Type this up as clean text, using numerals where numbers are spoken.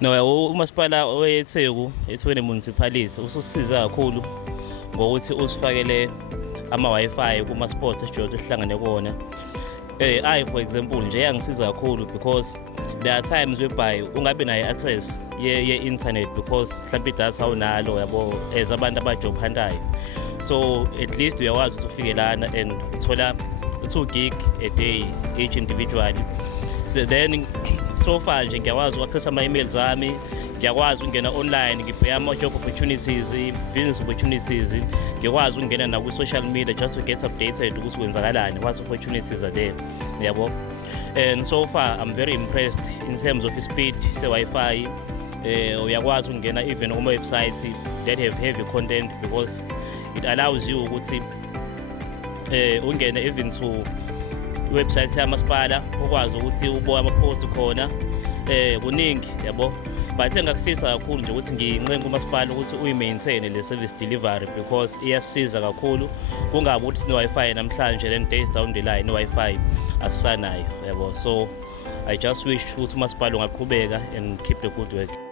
No, umasipala weTheku eThekwini municipality ususiza kakhulu ngokuthi usifakele ama-Wi-Fi kuma-sports esijoyinti esihlangane kuwona. For example nje yangisiza kakhulu because there are times whereby ungabi nayo access ye-internet because mhlawumbe idatha awunalo yabo as abantu abajob huntayo. So at least uyakwazi ukuthi ufike lana and uthola 2 gig a day each individually. So then so far nje ngiyakwazi uku-access ama-emails ami, ngiyakwazi ukungena online ngibheka ama-job opportunities, business opportunities, ngiyakwazi ukungena na kwi-social media just to get updated ukuthi kwenzakalani, what opportunities are there, yabo. And so far I'm very impressed in terms of speed se-Wi-Fi. Uyakwazi ukungena even kuma-websites that have heavy content because it allows you ukuthi ungene even to website yamasipala ukwazi ukuthi uboya ama-post khona kuningi yabo. But engakufisa kakhulu nje ukuthi ngincenga kumasipala ukuthi uyi-maintain le service delivery because iyasiza kakhulu, kungabi ukuthi sine-Wi-Fi namhlanje then days down the line i-Wi-Fi asisanayo yabo. So I just wish ukuthi umasipala ungaqhubeka and keep the good work.